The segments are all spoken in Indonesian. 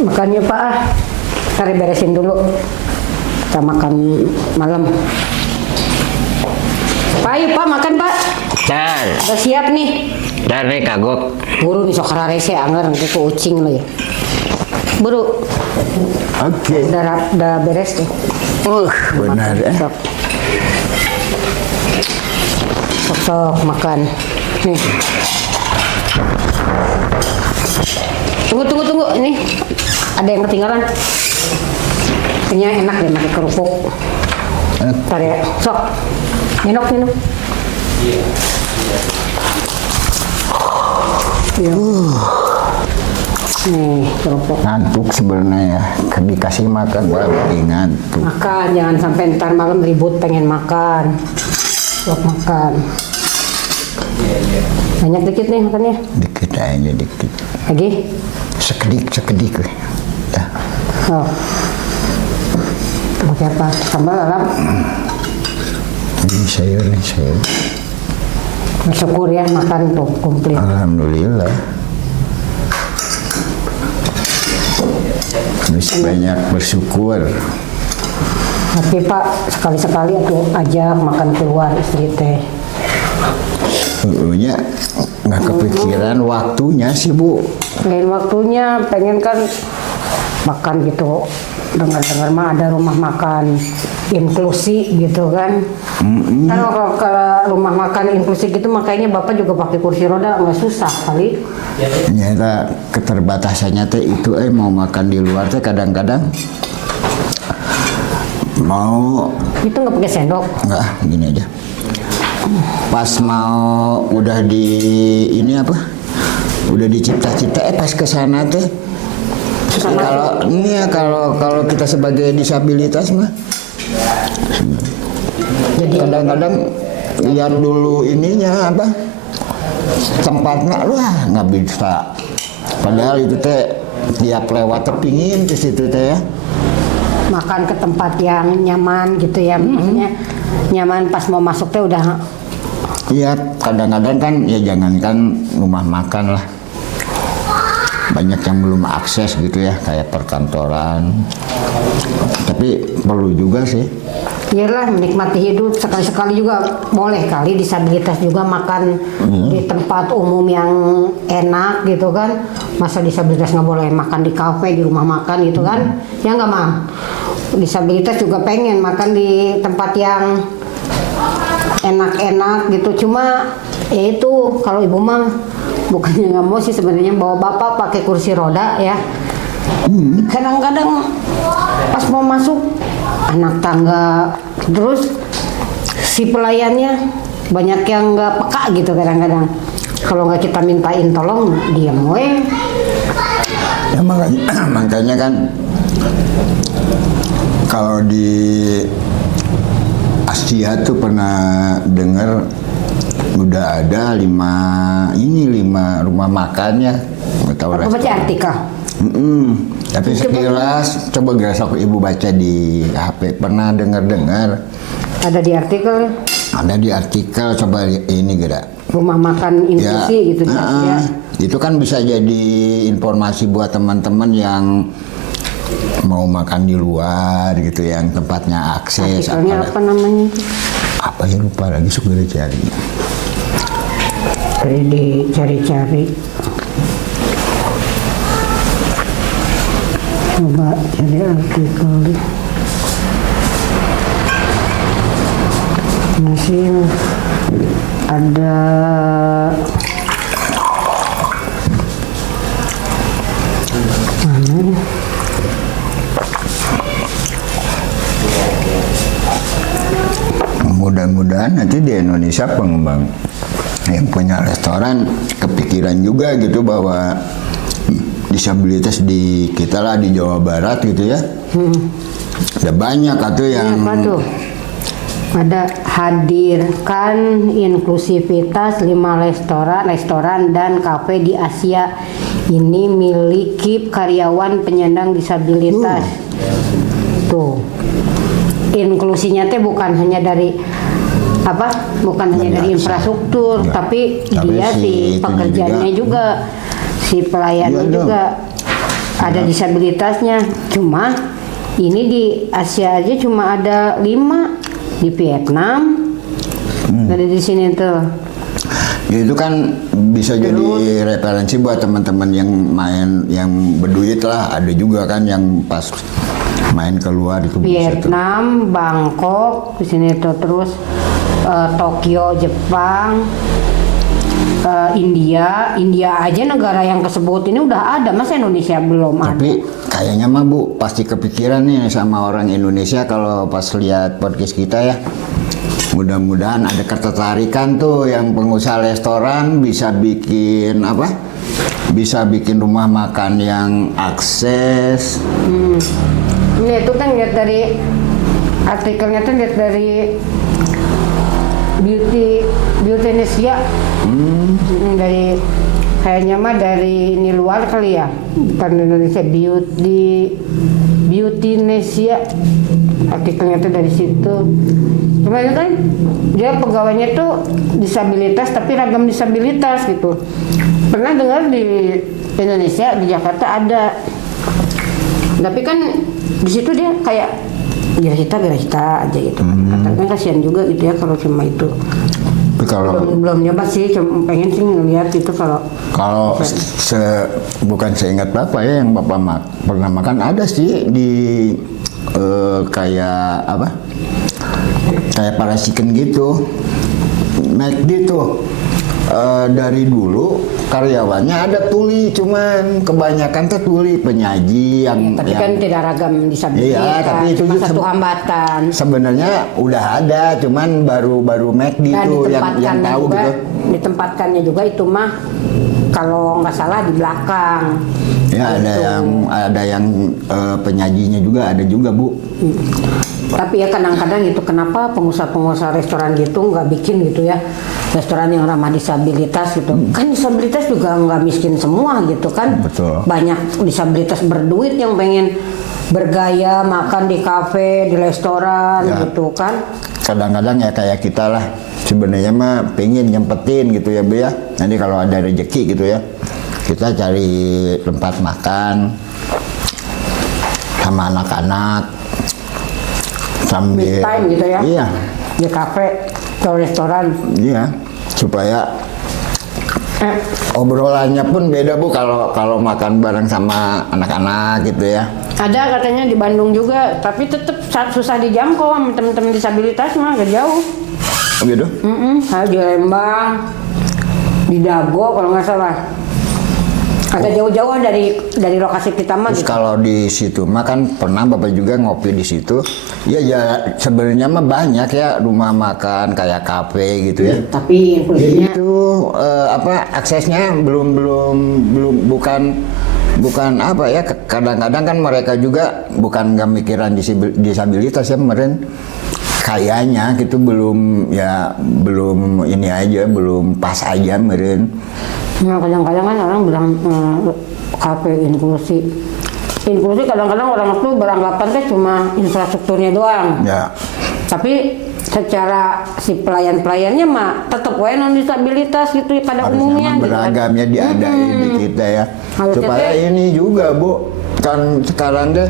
Makannya Pak Cari beresin dulu. Kita makan malam. Pak, ayo Pak makan Pak. Dar, Udah siap nih. dar nih kagok. Buru nih sok rarese anggar nanti ke ucing lo ya. Buru. Oke. Udah beres deh. Benar ya. Sok. Sok makan. Nih. Tunggu. Ini ada yang ketinggalan. Kayaknya enak deh pakai kerupuk. Ntar ya. Sok. Minum. Ya. Nih kerupuk. Ngantuk sebenarnya ya. Dikasih makan baru ngantuk. Makan, jangan sampai ntar malam ribut pengen makan. Sok makan. Banyak dikit nih makannya. Dikit aja dikit. Lagi? Sekedik weh. Dah. Oh. Pakai apa? Sambal lalap. Ini sayur. Bersyukur ya makan tuh komplit. Alhamdulillah. Terus banyak bersyukur. Tapi Pak sekali-sekali aku ajak makan keluar istri teh. Nya nggak kepikiran waktunya sih Bu. Lain waktunya pengen kan makan gitu. Dengar-dengar mah ada rumah makan inklusi gitu kan. Kan kalau rumah makan inklusi gitu makanya Bapak juga pakai kursi roda nggak susah kali. Ternyata keterbatasannya teh itu mau makan di luar teh kadang-kadang mau Itu nggak pakai sendok. nggak gini aja. Pas mau udah di ini apa? Udah dicipta-cipta pas ke sana teh. Kalau ini ya kalau kita sebagai disabilitas mah Jadi kadang-kadang lihat dulu ininya apa tempatnya wah nggak bisa. Padahal itu teh tiap lewat tepingin ke situ teh ya. makan ke tempat yang nyaman gitu ya, maksudnya nyaman pas mau masuk teh udah. Iya, kadang-kadang kan ya jangankan rumah makan lah. Banyak yang belum akses gitu ya, kayak perkantoran. Tapi perlu juga sih. Iyalah menikmati hidup sekali-sekali juga boleh kali disabilitas juga makan di tempat umum yang enak gitu kan. Masa disabilitas nggak boleh makan di kafe, di rumah makan gitu kan? Ya nggak Mam? Disabilitas juga pengen makan di tempat yang enak-enak gitu. Cuma ya itu kalau ibu mah bukannya nggak mau sih sebenarnya bawa bapak pakai kursi roda ya. Kadang-kadang pas mau masuk anak tangga terus si pelayannya banyak yang nggak peka gitu kadang-kadang. Kalau nggak kita mintain tolong diam we. Ya makanya kan kalau di Asia tuh pernah dengar udah ada 5 rumah makannya. Nggak tahu Aku baca artikel. Tapi sekilas coba gesok ibu baca di HP pernah dengar. Ada di artikel Ada di artikel coba ini gerak. rumah makan inklusi gitu di Asia. Itu kan bisa jadi informasi buat teman-teman yang mau makan di luar gitu yang tempatnya akses. Artikelnya apa namanya? Apa ya lupa lagi suka cari. Dicari-cari. Coba cari artikel. Masih ada mana? Mudah-mudahan nanti di Indonesia pengembang yang punya restoran kepikiran juga gitu bahwa disabilitas di kita lah di Jawa Barat gitu ya. Ada banyak atau yang Apa tuh? Ada hadirkan inklusivitas 5 restoran dan kafe di Asia ini miliki karyawan penyandang disabilitas. Tuh. Inklusinya teh bukan hanya dari bukan hanya dari infrastruktur, tapi dia si pekerjaannya juga, si pelayannya juga ada disabilitasnya. Cuma ini di Asia aja cuma ada 5, di Vietnam, ada di sini tuh. Ya, itu kan bisa jadi referensi buat teman-teman yang main, yang berduit lah. Ada juga kan yang pas main keluar itu Vietnam, Bangkok, di sini tuh terus Tokyo, Jepang, India aja negara yang kesebut ini udah ada, masa Indonesia belum ada? Tapi kayaknya mah Bu pasti kepikiran nih sama orang Indonesia kalau pas lihat podcast kita ya. Mudah-mudahan ada ketertarikan tuh yang pengusaha restoran bisa bikin bisa bikin rumah makan yang akses. Ini itu kan lihat dari artikelnya tuh, lihat dari Beauty Indonesia. Dari kayaknya mah dari ini luar kali ya, bukan Indonesia. Beauty Indonesia artikelnya tuh dari situ. Cuma itu kan dia pegawainya tuh disabilitas tapi ragam disabilitas gitu. Pernah dengar di Indonesia, di Jakarta ada, tapi kan di situ dia kayak gerita aja gitu. Katanya kasihan juga gitu ya kalau cuma itu. Belum nyoba sih, cuma pengen sih ngeliat itu kalau bukan seingat Bapak ya, yang Bapak pernah makan ada sih di kayak para chicken gitu, McD tuh. Dari dulu karyawannya ada tuli, cuman kebanyakan tuh tuli penyaji yang tapi kan tidak ragam disabilitas. Iya, tapi itu cuma satu hambatan. Sebenarnya udah ada, cuman baru McD tuh yang tahu juga, gitu. Ditempatkannya juga itu mah kalau nggak salah di belakang. Ya ada yang penyajinya juga ada juga Bu. Tapi ya kadang-kadang gitu, kenapa pengusaha restoran gitu nggak bikin gitu ya restoran yang ramah disabilitas gitu. Kan disabilitas juga nggak miskin semua gitu kan. Betul. Banyak disabilitas berduit yang pengen bergaya makan di kafe, di restoran ya, gitu kan. Kadang-kadang ya kayak kita lah, sebenarnya mah pengen nyempetin gitu ya Bu ya. Nanti kalau ada rezeki gitu ya, kita cari tempat makan sama anak-anak sambil time gitu ya. Iya. Di kafe atau restoran. Iya, supaya obrolannya pun beda Bu kalau makan bareng sama anak-anak gitu ya. Ada katanya di Bandung juga, tapi tetap susah dijangkau sama teman-teman disabilitas mah, agak jauh. Oh gitu? Di Lembang, di Dago kalau nggak salah. Agak jauh-jauh dari lokasi kita mah. Terus gitu. kalau di situ mah kan pernah Bapak juga ngopi di situ. Ya sebenarnya mah banyak ya rumah makan kayak kafe gitu ya. Tapi inklusinya itu aksesnya belum bukan apa ya, kadang-kadang kan mereka juga bukan nggak mikiran disabilitas ya meren. Kayaknya gitu belum ini aja, belum pas aja meren. Nah, kadang-kadang kan orang bilang kafe inklusi kadang-kadang orang itu beranggapan teh cuma infrastrukturnya doang. Ya. Tapi secara si pelayannya mah tetap wae non disabilitas gitu pada harusnya umumnya gitu kan. beragamnya diadain di kita ya. Supaya ini juga Bu, kan sekarang deh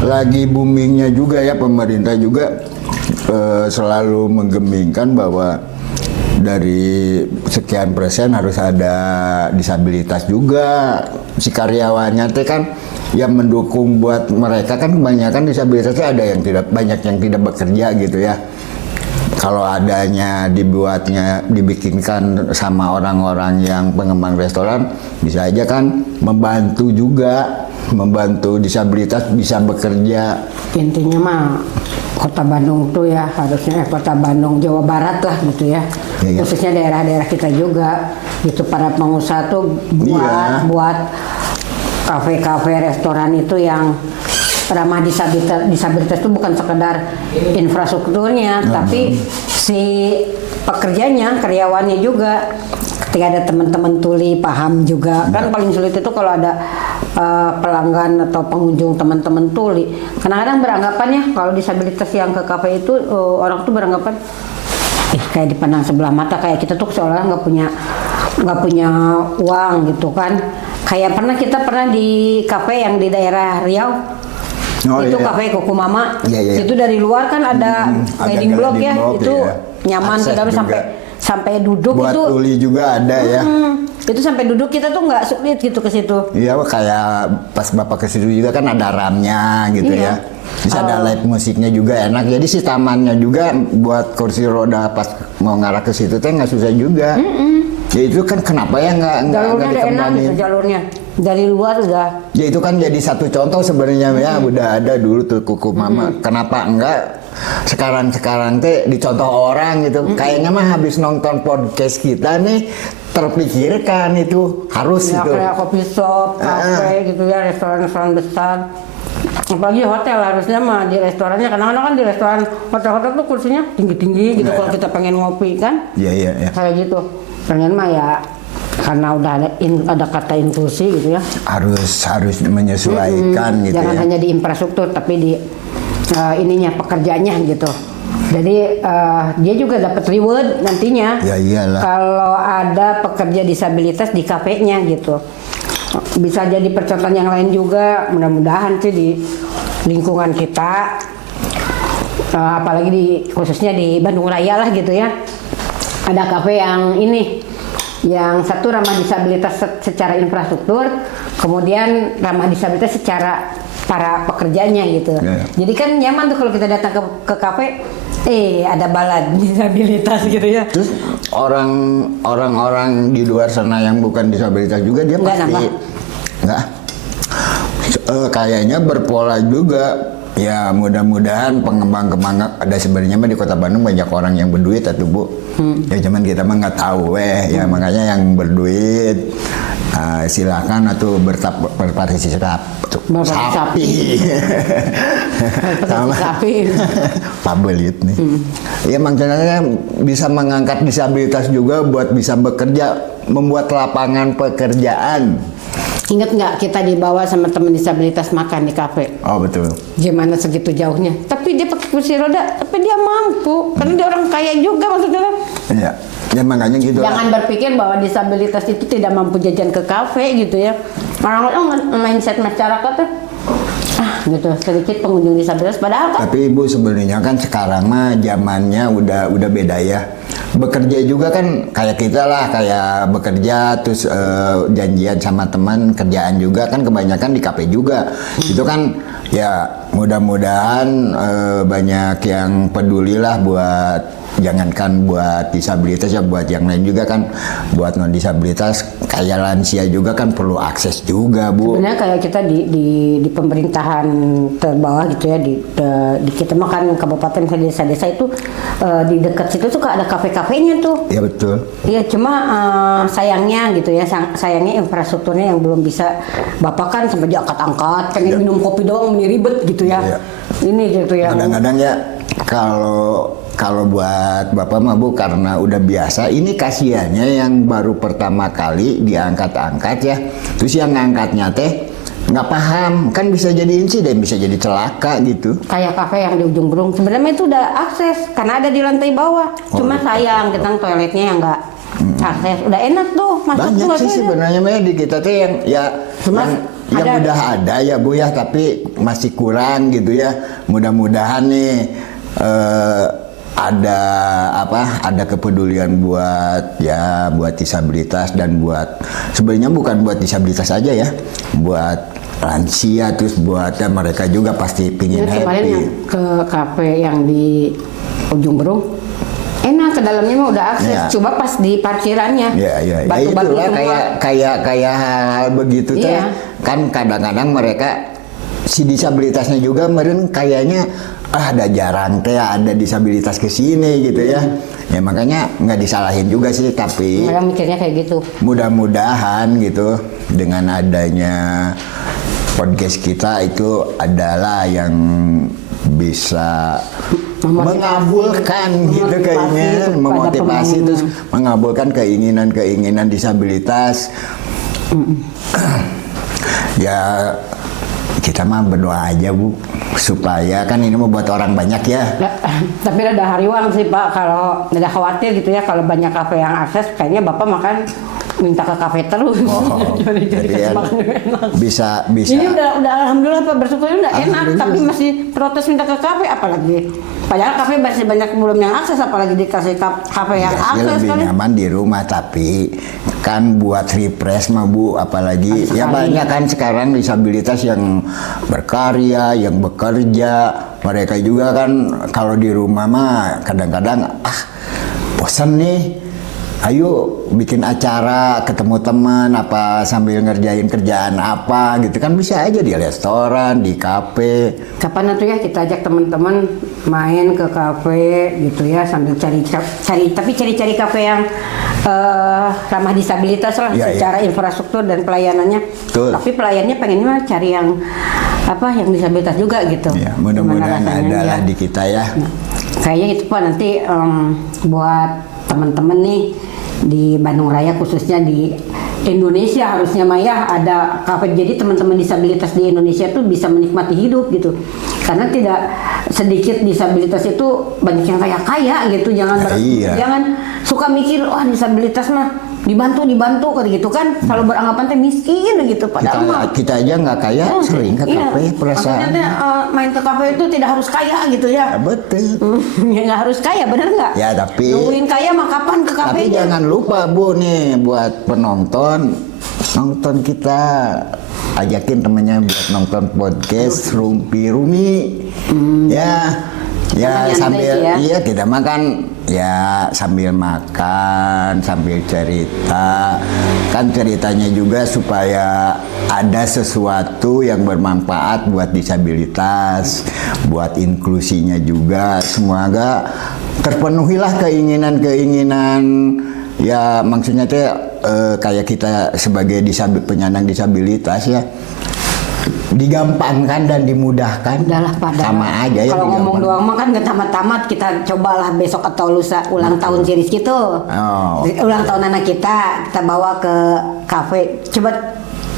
lagi boomingnya juga ya, pemerintah juga selalu menggemingkan bahwa dari sekian persen harus ada disabilitas juga. Si karyawannya teh kan yang mendukung buat mereka kan kebanyakan disabilitasnya ada yang banyak yang tidak bekerja gitu ya. Kalau adanya dibikinkan sama orang-orang yang pengembang restoran, bisa aja kan membantu disabilitas bisa bekerja. Intinya mah Kota Bandung tuh ya harusnya Kota Bandung Jawa Barat lah gitu ya. Iya. Khususnya daerah-daerah kita juga gitu, para pengusaha tuh buat kafe-kafe restoran itu yang ramah disabilitas itu bukan sekedar infrastrukturnya, tapi si pekerjanya, karyawannya juga. Ketika ada teman-teman tuli paham juga, kan paling sulit itu kalau ada pelanggan atau pengunjung teman-teman tuli. Kadang-kadang beranggapan ya kalau disabilitas yang ke kafe itu orang tuh beranggapan kayak dipandang sebelah mata, kayak kita tuh seolah nggak punya uang gitu kan. Kayak kita pernah di kafe yang di daerah Riau. Itu kafe Kuku Mama. Itu dari luar kan ada sliding block ya, itu nyaman kita sampai duduk buat itu. Buat tuli juga ada ya. Itu sampai duduk kita tuh nggak sulit gitu ke situ. Iya, kayak pas Bapak ke situ juga kan ada ramnya gitu ya. Bisa ada live musiknya juga enak. Jadi si tamannya juga buat kursi roda pas mau ngarah ke situ teh nggak susah juga. Ya itu kan kenapa ya nggak dikembangin gitu, jalurnya dari luar udah. Ya itu kan jadi satu contoh sebenarnya ya, udah ada dulu tuh Kuku Mama. Kenapa enggak sekarang teh dicontoh orang gitu. Kayaknya mah habis nonton podcast kita nih terpikirkan itu harus ya, gitu. Kayak coffee shop, kafe gitu ya, restoran besar. Apalagi hotel, harusnya mah di restorannya, kadang-kadang kan di restoran hotel-hotel tuh kursinya tinggi-tinggi gitu kalau kita pengen ngopi kan. Iya. Kayak gitu. Pengen mah ya karena udah ada kata inklusi gitu ya. Harus menyesuaikan gitu. Jangan hanya di infrastruktur tapi di ininya pekerjaannya gitu. Jadi dia juga dapat reward nantinya. Ya iyalah. Kalau ada pekerja disabilitas di kafenya gitu. Bisa jadi percontohan yang lain juga, mudah-mudahan sih di lingkungan kita, apalagi khususnya di Bandung Raya lah gitu ya, ada kafe yang yang satu ramah disabilitas secara infrastruktur, kemudian ramah disabilitas secara para pekerjanya gitu. Jadi kan nyaman tuh kalau kita datang ke kafe, ada balad disabilitas gitu ya. Terus orang-orang di luar sana yang bukan disabilitas juga dia pasti nggak kayaknya berpola juga. Ya mudah-mudahan pengembang ada sebenarnya mah di Kota Bandung banyak orang yang berduit atau Bu. Ya cuman kita mah nggak tahu ya makanya yang berduit silakan atau berpartisipasi sama pabelit nih. Ya makanya bisa mengangkat disabilitas juga buat bisa bekerja, membuat lapangan pekerjaan. Ingat nggak kita dibawa sama teman disabilitas makan di kafe? Oh betul. Gimana segitu jauhnya? Tapi dia pakai kursi roda, tapi dia mampu karena dia orang kaya juga maksudnya. Iya. Ya makanya gitu. Jangan berpikir bahwa disabilitas itu tidak mampu jajan ke kafe gitu ya. Orang-orang mindset masyarakat tuh gitu sedikit pengunjung disabilitas padahal kan. Tapi Ibu sebenarnya kan sekarang mah zamannya udah beda ya. Bekerja juga kan kayak kita lah, kayak bekerja terus janjian sama teman kerjaan juga kan kebanyakan di kafe juga. Itu kan ya mudah-mudahan banyak yang peduli lah buat jangankan buat disabilitas ya buat yang lain juga kan, buat non disabilitas kayak lansia juga kan perlu akses juga Bu. Sebenarnya kayak kita di pemerintahan terbawah gitu ya di kita mah kan kabupaten desa-desa itu di dekat situ tuh ada kafe-kafenya tuh. Iya betul. Iya cuma sayangnya gitu ya sayangnya infrastrukturnya yang belum bisa Bapak kan sampai diangkat-angkat pengen minum kopi doang ini ribet gitu ya. Iya. Ini gitu ya. Kadang-kadang ya kalau buat Bapak mah Bu karena udah biasa, ini kasihannya yang baru pertama kali diangkat-angkat ya, terus yang ngangkatnya teh nggak paham, kan bisa jadi insiden, bisa jadi celaka gitu. Kayak kafe yang di ujung Berung, sebenarnya itu udah akses karena ada di lantai bawah, cuma sayang kita toiletnya yang nggak akses, udah enak tuh masuk. Banyak sih sebenarnya di kita teh yang yang udah ada ya Bu ya, tapi masih kurang gitu ya. Mudah-mudahan nih ada kepedulian buat disabilitas dan buat sebenarnya bukan buat disabilitas aja ya, buat lansia terus buat mereka juga pasti pingin happy. Kemarin yang ke kafe yang di ujung Berung enak, ke dalamnya mah udah akses, coba pas di parkirannya batu-batu semua. Kayak hal begitu tuh kan kadang-kadang mereka si disabilitasnya juga meren kayaknya ada jarang ada disabilitas ke sini gitu ya. Ya makanya nggak disalahin juga sih, tapi mereka mikirnya kayak gitu. Mudah-mudahan gitu dengan adanya podcast kita itu adalah yang bisa mengabulkan gitu keinginan, memotivasi terus mengabulkan keinginan disabilitas. Ya kita mah berdoa aja Bu, supaya kan ini mau buat orang banyak ya. Tapi ada hariwang sih Pak, kalau ada khawatir gitu ya, kalau banyak kafe yang akses, kayaknya Bapak makan minta ke kafe terus. Jadi Jadi kasih ya, makan enak. bisa. Ini udah alhamdulillah Pak, bersyukurnya udah enak, Alhamdulillah. tapi masih protes minta ke kafe apalagi. Padahal kafe masih banyak belum yang akses, apalagi dikasih kafe yang Ya sih, akses lebih kan. nyaman di rumah, tapi kan buat refresh mah Bu, apalagi ya banyak kan sekarang disabilitas yang berkarya, yang bekerja, mereka juga kan kalau di rumah mah kadang-kadang bosan nih, ayo bikin acara, ketemu teman apa sambil ngerjain kerjaan apa gitu kan, bisa aja di restoran, di kafe. Kapan nanti ya kita ajak teman-teman main ke kafe gitu ya, sambil cari kafe yang ramah disabilitas lah, Ya, secara infrastruktur dan pelayanannya. Betul. Tapi pelayannya pengennya mah cari yang yang disabilitas juga gitu. Ya, mudah-mudahan Gimana rasanya, ada lah ya. di kita ya. Nah, kayaknya itu Pak nanti buat teman-teman nih di Bandung Raya, khususnya di Indonesia harusnya Maya ada kafe, jadi teman-teman disabilitas di Indonesia tuh bisa menikmati hidup gitu, karena tidak sedikit disabilitas itu banyak yang kaya gitu. Iya. Jangan suka mikir disabilitas mah dibantu kayak gitu kan, selalu beranggapan teh miskin gitu, padahal mah Kita aja nggak kaya sering ke iya. kafe perasaan. Maksudnya teh, main ke kafe itu tidak harus kaya gitu ya. Ya, betul. Ya nggak harus kaya, bener nggak? Ya, tapi- nungguin kaya mah kapan ke kafe? Tapi jangan lupa Bu nih, buat penonton, nonton kita, ajakin temennya buat nonton podcast Rumpi Rumi. Ya Santai sambil sih ya. iya kita makan ya, sambil makan sambil cerita, kan ceritanya juga supaya ada sesuatu yang bermanfaat buat disabilitas, buat inklusinya juga. Semoga terpenuhilah keinginan-keinginan, ya maksudnya teh kayak kita sebagai penyandang disabilitas ya, digampangkan dan dimudahkan. Udahlah pada. Sama aja ya. Kalau ngomong digampang. doang mah kan nggak tamat-tamat. Kita cobalah besok atau lusa ulang tahun series gitu. Oh. Ulang tahun anak kita bawa ke kafe. Coba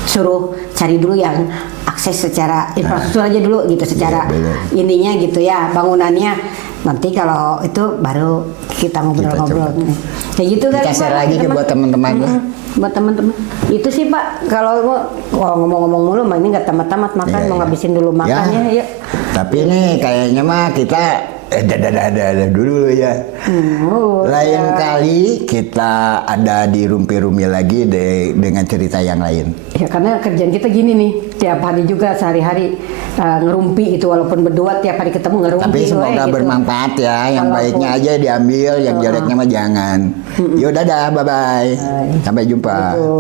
suruh cari dulu yang akses secara infrastruktur aja dulu gitu, secara Iya, bener. ininya gitu ya, bangunannya. Nanti kalau itu baru kita ngobrol-ngobrol. Kayak gitu kan. Kita share Pak, lagi ke buat teman-teman ya. Buat teman-teman. Itu sih Pak, kalau ngomong-ngomong mulu mah ini nggak tamat-tamat makan, Iya, mau iya. ngabisin dulu makannya ya. Tapi nih kayaknya mah kita ada dulu ya. Lain kali kita ada di Rumpi Rumi lagi dengan cerita yang lain. Ya karena kerjaan kita gini nih, tiap hari juga sehari-hari ngerumpi itu, walaupun berdua tiap hari ketemu ngerumpi. Tapi semoga gitu. bermanfaat ya. Yang Walaupun- baiknya aja diambil, yang jeleknya mah jangan. Yaudah dah, bye-bye. Sampai jumpa. Gitu.